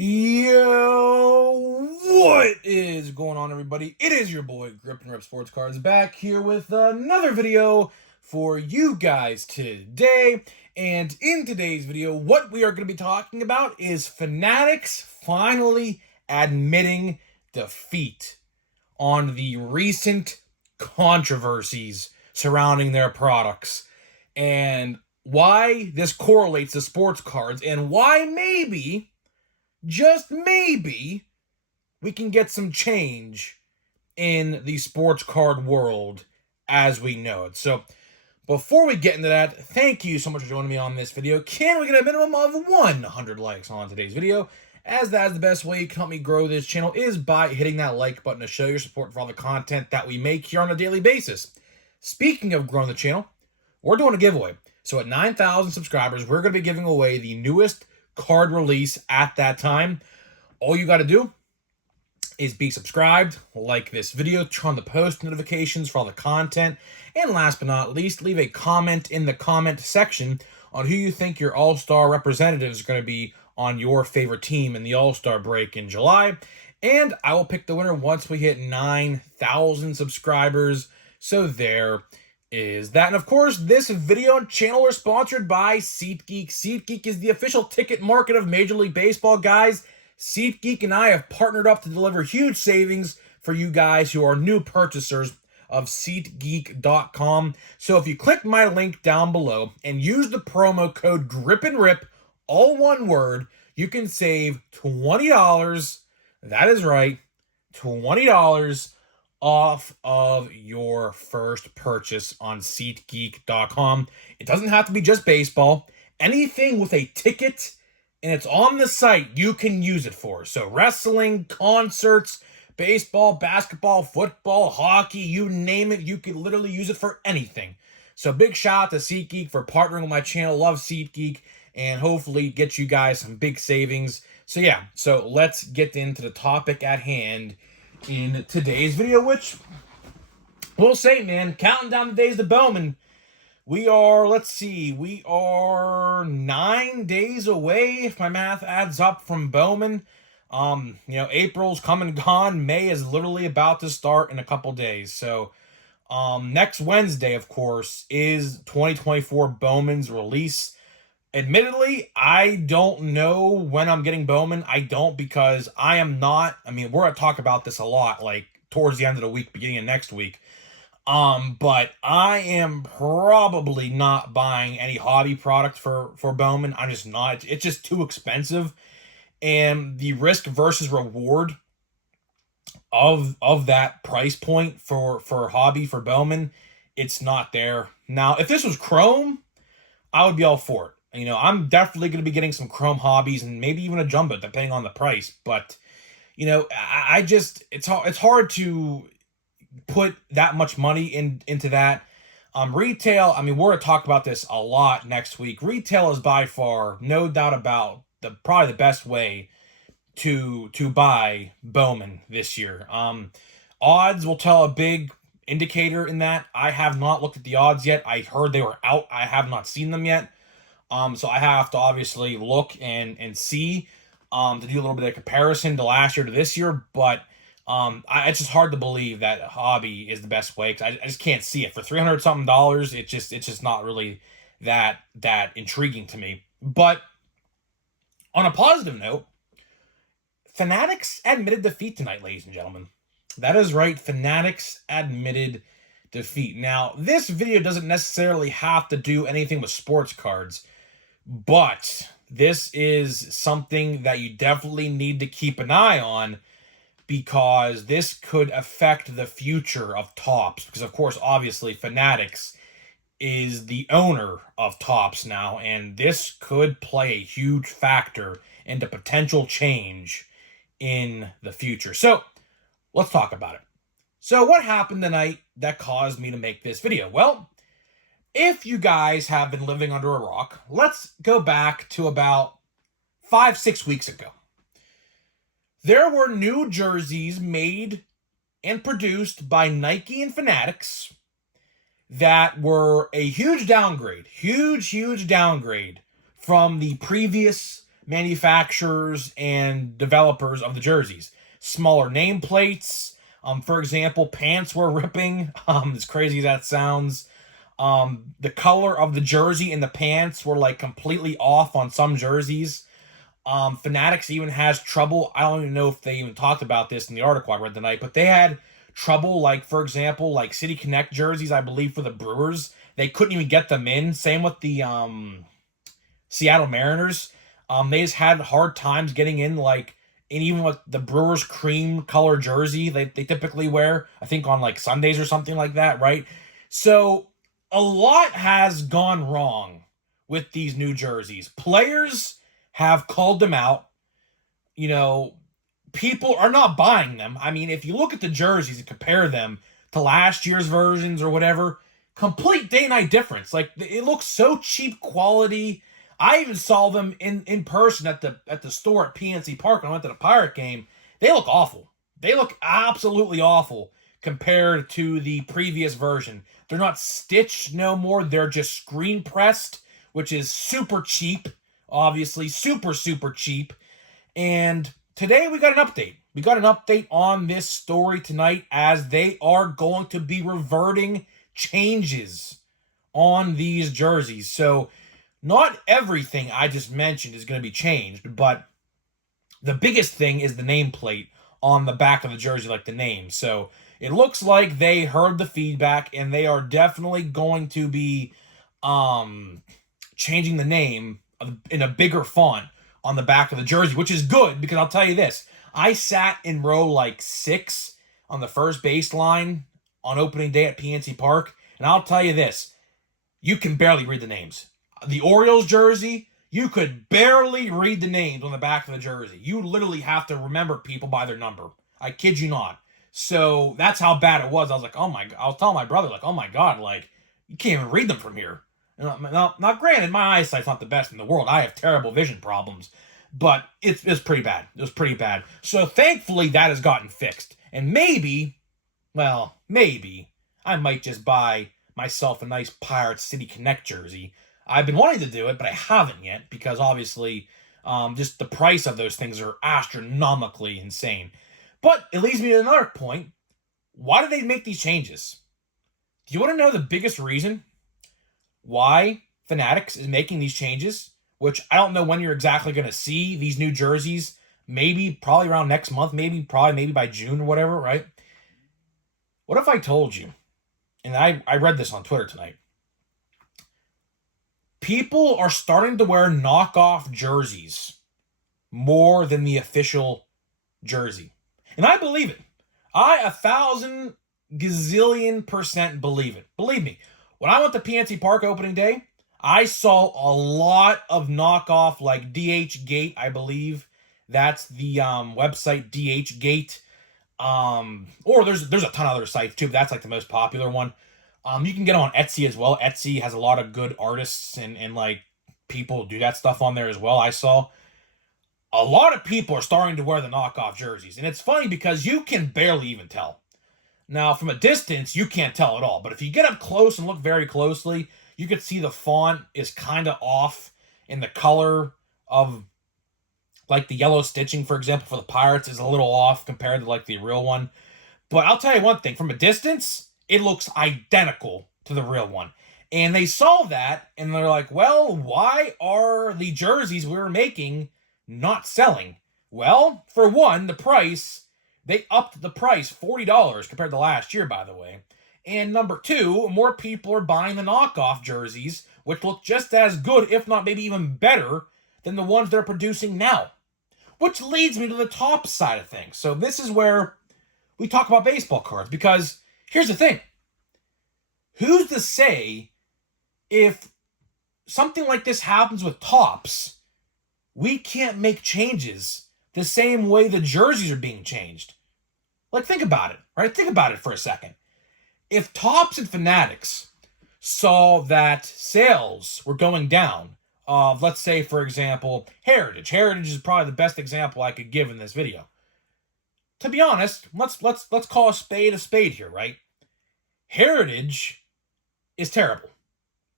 Yo, what is going on, everybody? It is your boy Grip and Rip Sports Cards back here with another video for you guys today. And in today's video, what we are going to be talking about is Fanatics finally admitting defeat on the recent controversies surrounding their products and why this correlates to sports cards and why maybe, just maybe, we can get some change in the sports card world as we know it. So before we get into that, thank you so much for joining me on this video. Can we get a minimum of 100 likes on today's video? As that is the best way you can help me grow this channel is by hitting that like button to show your support for all the content that we make here on a daily basis. Speaking of growing the channel, we're doing a giveaway. So at 9,000 subscribers, we're going to be giving away the newest card release at that time. All you got to do is be subscribed, like this video, turn on the post notifications for all the content, and last but not least, leave a comment in the comment section on who you think your all-star representatives are going to be on your favorite team in the all-star break in July. And I will pick the winner once we hit 9,000 subscribers. So there is that. And of course, this video and channel are sponsored by SeatGeek. SeatGeek is the official ticket market of Major League Baseball, guys. SeatGeek and I have partnered up to deliver huge savings for you guys who are new purchasers of SeatGeek.com. So if you click my link down below and use the promo code GRIPANDRIP, all one word, you can save $20. That is right, $20 off of your first purchase on SeatGeek.com. It doesn't have to be just baseball. Anything with a ticket and it's on the site, you can use it for. So wrestling, concerts, baseball, basketball, football, hockey, you name it, you can literally use it for anything. So big shout out to SeatGeek for partnering with my channel. Love SeatGeek, and hopefully get you guys some big savings. So yeah, so let's get into the topic at hand in today's video, which we'll say, man, counting down the days to Bowman. We are, let's see, we are 9 days away, if my math adds up, from Bowman. April's come and gone. May is literally about to start in a couple days. So, next Wednesday, of course, is 2024 Bowman's release. Admittedly, I don't know when I'm getting Bowman. I don't, because I am not, we're going to talk about this a lot, like, towards the end of the week, beginning of next week. But I am probably not buying any hobby product for Bowman. I'm just not. It's just too expensive. And the risk versus reward of that price point for hobby for Bowman, it's not there. Now, if this was Chrome, I would be all for it. I'm definitely going to be getting some Chrome hobbies and maybe even a jumbo, depending on the price. But, I just, it's hard to put that much money into that. Retail, we're going to talk about this a lot next week. Retail is by far, no doubt about, probably the best way to buy Bowman this year. Odds will tell a big indicator in that. I have not looked at the odds yet. I heard they were out. I have not seen them yet. So I have to obviously look and see to do a little bit of comparison to last year to this year. But it's just hard to believe that hobby is the best way, because I just can't see it for $300 something. It's just not really that intriguing to me. But on a positive note, Fanatics admitted defeat tonight, ladies and gentlemen. That is right, Fanatics admitted defeat. Now, this video doesn't necessarily have to do anything with sports cards, but this is something that you definitely need to keep an eye on, because this could affect the future of Topps. Because, of course, obviously, Fanatics is the owner of Topps now, and this could play a huge factor into potential change in the future. So, let's talk about it. So, what happened tonight that caused me to make this video? Well, if you guys have been living under a rock, let's go back to about 5-6 weeks ago. There were new jerseys made and produced by Nike and Fanatics that were a huge downgrade from the previous manufacturers and developers of the jerseys. Smaller nameplates. For example, pants were ripping. As crazy as that sounds. The color of the jersey and the pants were like completely off on some jerseys. Fanatics even has trouble. I don't even know if they even talked about this in the article I read tonight, but they had trouble, like, for example, like City Connect jerseys, I believe, for the Brewers. They couldn't even get them in. Same with the Seattle Mariners. They just had hard times getting in, like, and even with the Brewers cream color jersey they typically wear, I think on like Sundays or something like that, right? So a lot has gone wrong with these new jerseys. Players have called them out. You know, people are not buying them. I mean, if you look at the jerseys and compare them to last year's versions or whatever, complete day-night difference. Like, it looks so cheap quality. I even saw them in person at the store at PNC Park when I went to the Pirate game. They look awful. They look absolutely awful compared to the previous version. They're not stitched no more. They're just screen pressed, which is super cheap. Obviously, super, super cheap. And today we got an update. We got an update on this story tonight, as they are going to be reverting changes on these jerseys. So not everything I just mentioned is going to be changed, but the biggest thing is the nameplate on the back of the jersey, like the name. So it looks like they heard the feedback, and they are definitely going to be changing the name in a bigger font on the back of the jersey, which is good, because I'll tell you this. I sat in row like 6 on the first baseline on opening day at PNC Park, and I'll tell you this. You can barely read the names. The Orioles jersey, you could barely read the names on the back of the jersey. You literally have to remember people by their number. I kid you not. So that's how bad it was. I was like, oh my God. I was telling my brother, like, oh my God, like, you can't even read them from here. Now, granted, my eyesight's not the best in the world. I have terrible vision problems. But it's pretty bad. It was pretty bad. So thankfully that has gotten fixed. And maybe, I might just buy myself a nice Pirates City Connect jersey. I've been wanting to do it, but I haven't yet, because obviously just the price of those things are astronomically insane. But it leads me to another point. Why did they make these changes? Do you want to know the biggest reason why Fanatics is making these changes? Which I don't know when you're exactly going to see these new jerseys. Probably around next month. Maybe by June or whatever, right? What if I told you, and I read this on Twitter tonight, people are starting to wear knockoff jerseys more than the official jersey. And I believe it. I 1,000 gazillion% believe it. Believe me, when I went to PNC Park opening day, I saw a lot of knockoff, like DH Gate, I believe. That's the website, DH Gate. Or there's a ton of other sites too, but that's like the most popular one. You can get on Etsy as well. Etsy has a lot of good artists and like people do that stuff on there as well. I saw a lot of people are starting to wear the knockoff jerseys. And it's funny because you can barely even tell. Now, from a distance, you can't tell at all. But if you get up close and look very closely, you can see the font is kind of off in the color of, like, the yellow stitching, for example, for the Pirates is a little off compared to, like, the real one. But I'll tell you one thing. From a distance, it looks identical to the real one. And they saw that, and they're like, well, why are the jerseys we were making not selling? Well, for one, the price, they upped the price $40 compared to last year, by the way. And number two, more people are buying the knockoff jerseys, which look just as good, if not maybe even better, than the ones they're producing now. Which leads me to the top side of things. So this is where we talk about baseball cards, because here's the thing. Who's to say if something like this happens with Topps, we can't make changes the same way the jerseys are being changed? Like, think about it, right? Think about it for a second. If Topps and Fanatics saw that sales were going down of, let's say, for example, Heritage. Heritage is probably the best example I could give in this video. To be honest, let's call a spade here, right? Heritage is terrible.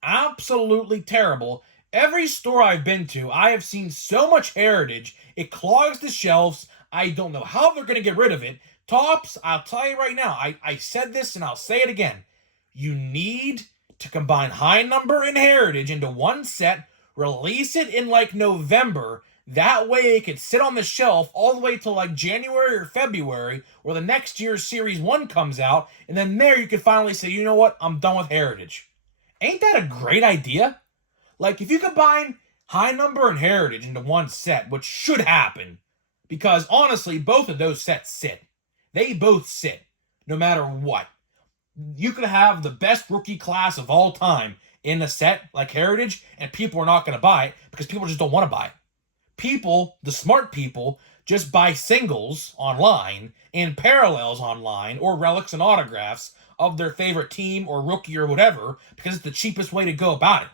Absolutely terrible. Every store I've been to, I have seen so much Heritage, it clogs the shelves. I don't know how they're going to get rid of it. Tops, I'll tell you right now, I said this and I'll say it again. You need to combine high number and Heritage into one set, release it in like November. That way it could sit on the shelf all the way till like January or February, where the next year's Series 1 comes out, and then there you could finally say, you know what, I'm done with Heritage. Ain't that a great idea? Like, if you combine high number and Heritage into one set, which should happen, because honestly, both of those sets sit. They both sit, no matter what. You could have the best rookie class of all time in a set like Heritage, and people are not going to buy it because people just don't want to buy it. People, the smart people, just buy singles online and parallels online or relics and autographs of their favorite team or rookie or whatever because it's the cheapest way to go about it.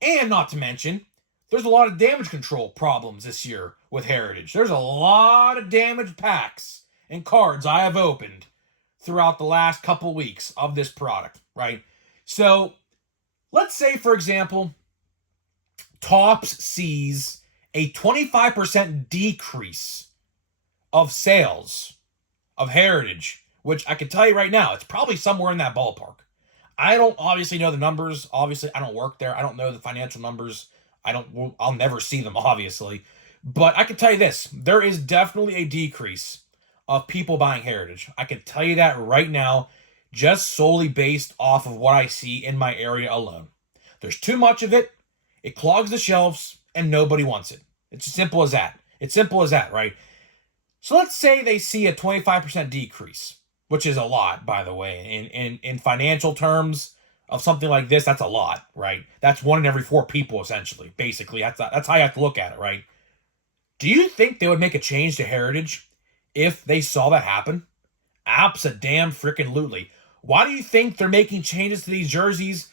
And not to mention, there's a lot of damage control problems this year with Heritage. There's a lot of damaged packs and cards I have opened throughout the last couple weeks of this product, right? So, let's say, for example, Topps sees a 25% decrease of sales of Heritage, which I can tell you right now, it's probably somewhere in that ballpark. I don't obviously know the numbers. Obviously, I don't work there. I don't know the financial numbers. I'll never see them, obviously. But I can tell you this, there is definitely a decrease of people buying Heritage. I can tell you that right now, just solely based off of what I see in my area alone. There's too much of it, it clogs the shelves, and nobody wants it. It's as simple as that. It's simple as that, right? So let's say they see a 25% decrease, which is a lot, by the way. In financial terms of something like this, that's a lot, right? That's 1 in every 4 people, essentially. Basically, that's how you have to look at it, right? Do you think they would make a change to Heritage if they saw that happen? Abso-damn-frickin-lutely. Why do you think they're making changes to these jerseys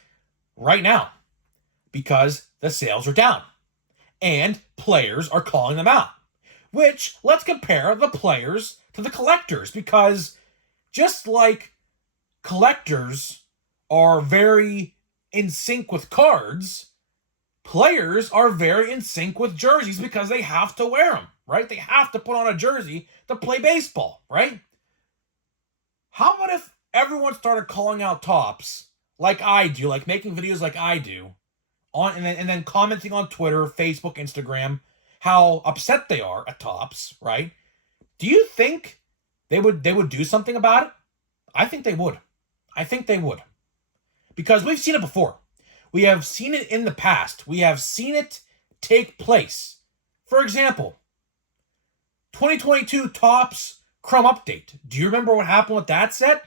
right now? Because the sales are down. And players are calling them out. Which, let's compare the players to the collectors. Because just like collectors are very in sync with cards, players are very in sync with jerseys because they have to wear them, right? They have to put on a jersey to play baseball, right? How about if everyone started calling out Topps like I do, like making videos like I do, and then commenting on Twitter, Facebook, Instagram, how upset they are at Topps, right? Do you think they would do something about it? I think they would. I think they would. Because we've seen it before. We have seen it in the past. We have seen it take place. For example, 2022 Topps Chrome Update. Do you remember what happened with that set?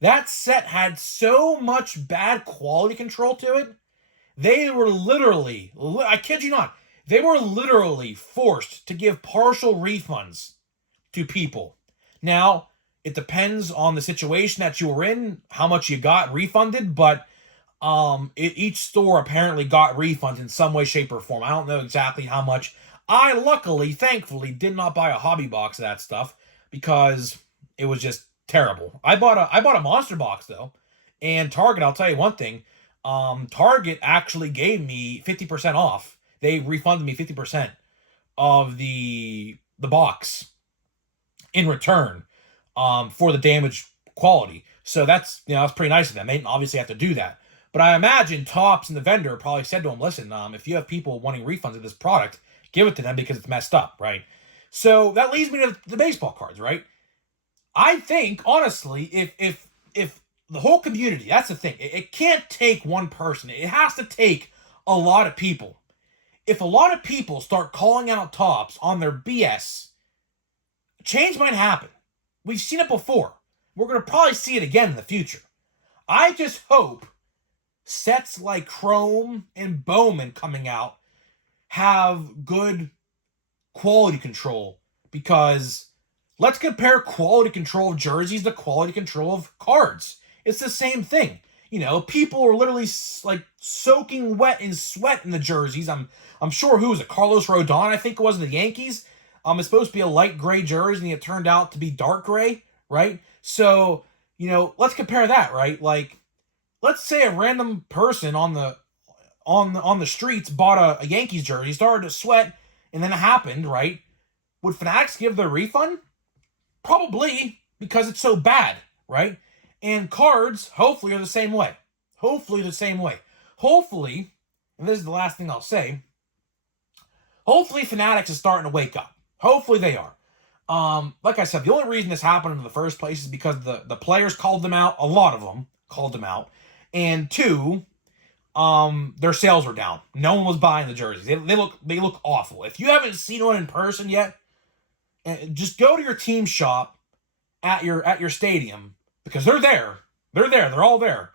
That set had so much bad quality control to it. They were literally, I kid you not, they were literally forced to give partial refunds to people. Now, it depends on the situation that you were in, how much you got refunded, but each store apparently got refunds in some way, shape, or form. I don't know exactly how much. I luckily, thankfully, did not buy a hobby box of that stuff because it was just terrible. I bought a monster box though, and Target. I'll tell you one thing. Target actually gave me 50% off. They refunded me 50% of the box in return for the damaged quality. So that's pretty nice of them. They didn't obviously have to do that. But I imagine Topps and the vendor probably said to him, listen, if you have people wanting refunds of this product, give it to them because it's messed up, right? So that leads me to the baseball cards, right? I think, honestly, if the whole community, that's the thing. It can't take one person. It has to take a lot of people. If a lot of people start calling out Topps on their BS, change might happen. We've seen it before. We're going to probably see it again in the future. I just hope sets like Chrome and Bowman coming out have good quality control, because let's compare quality control of jerseys to quality control of cards. It's the same thing. People are literally like soaking wet in sweat in the jerseys. I'm sure who was it? Carlos Rodon, I think it was, the Yankees. It's supposed to be a light gray jersey, and it turned out to be dark gray, right? So, let's compare that, right? Like, let's say a random person on on the streets bought a Yankees jersey, started to sweat, and then it happened, right? Would Fanatics give the refund? Probably, because it's so bad, right? And cards, hopefully, are the same way. Hopefully, the same way. Hopefully, and this is the last thing I'll say, hopefully Fanatics is starting to wake up. Hopefully they are. Like I said, the only reason this happened in the first place is because the players called them out. A lot of them called them out. And two, their sales were down. No one was buying the jerseys. They look awful. If you haven't seen one in person yet, just go to your team shop at your stadium, because they're there. They're there. They're all there.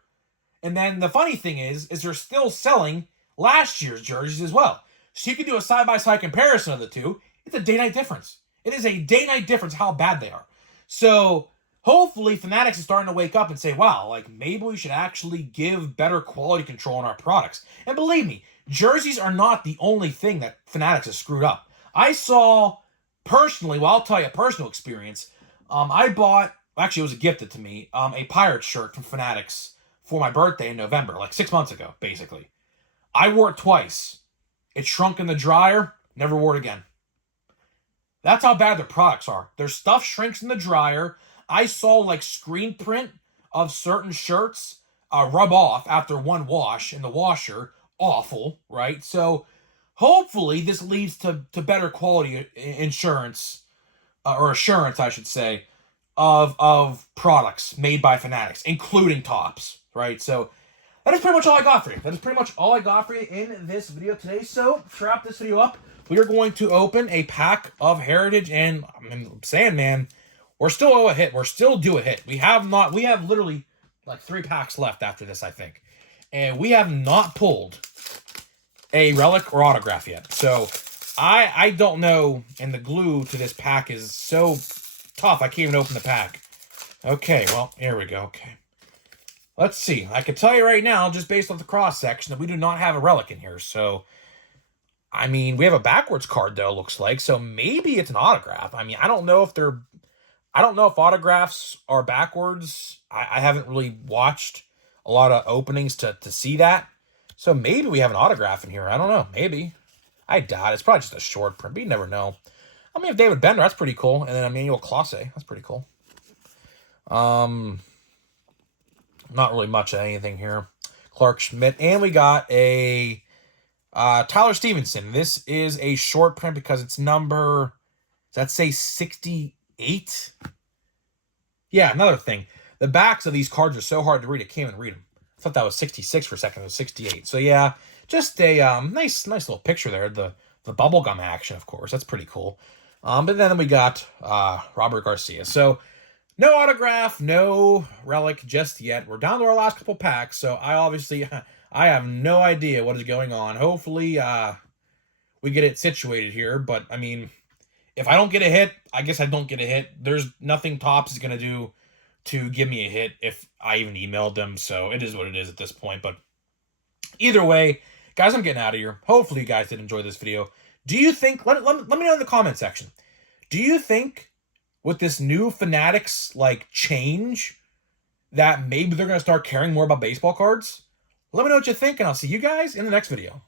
And then the funny thing is they're still selling last year's jerseys as well. So you can do a side-by-side comparison of the two. It's a day-night difference. It is a day-night difference how bad they are. So hopefully Fanatics is starting to wake up and say, wow, like maybe we should actually give better quality control on our products. And believe me, jerseys are not the only thing that Fanatics has screwed up. I saw personally, well, I'll tell you a personal experience. I bought, actually it was gifted to me, a Pirates shirt from Fanatics for my birthday in November, like 6 months ago, basically. I wore it twice. It shrunk in the dryer, never wore it again. That's how bad their products are. Their stuff shrinks in the dryer. I saw like screen print of certain shirts rub off after one wash in the washer. Awful, right? So hopefully this leads to better quality insurance, or assurance, I should say, of products made by Fanatics, including tops, right? So that is pretty much all I got for you. That is pretty much all I got for you in this video today. So to wrap this video up, we are going to open a pack of Heritage, and I'm saying, man, we're still a hit. We're still due a hit. We have literally like 3 packs left after this, I think. And we have not pulled a relic or autograph yet. So I don't know, and the glue to this pack is so tough, I can't even open the pack. Okay, well, here we go. Okay. Let's see. I can tell you right now, just based off the cross-section, that we do not have a relic in here. So, I mean, we have a backwards card, though, looks like. So maybe it's an autograph. I mean, I don't know if autographs are backwards. I haven't really watched a lot of openings to see that. So maybe we have an autograph in here. I don't know. Maybe. I doubt it. It's probably just a short print, but you never know. I mean, if David Bender, that's pretty cool. And then Emmanuel Clase, that's pretty cool. Not really much of anything here. Clark Schmidt. And we got a Tyler Stevenson. This is a short print because it's number, does that say 68? Yeah, another thing. The backs of these cards are so hard to read, I can't even read them. I thought that was 66 for a second. It was 68. So yeah, just a nice little picture there. The bubblegum action, of course. That's pretty cool. But then we got Robert Garcia. So no autograph, no relic just yet. We're down to our last couple packs, so I have no idea what is going on. Hopefully, we get it situated here, but, I mean, if I don't get a hit, I guess I don't get a hit. There's nothing Topps is going to do to give me a hit if I even emailed them, so it is what it is at this point. But either way, guys, I'm getting out of here. Hopefully you guys did enjoy this video. Do you think, let me know in the comment section, do you think with this new Fanatics, like, change, that maybe they're going to start caring more about baseball cards? Let me know what you think, and I'll see you guys in the next video.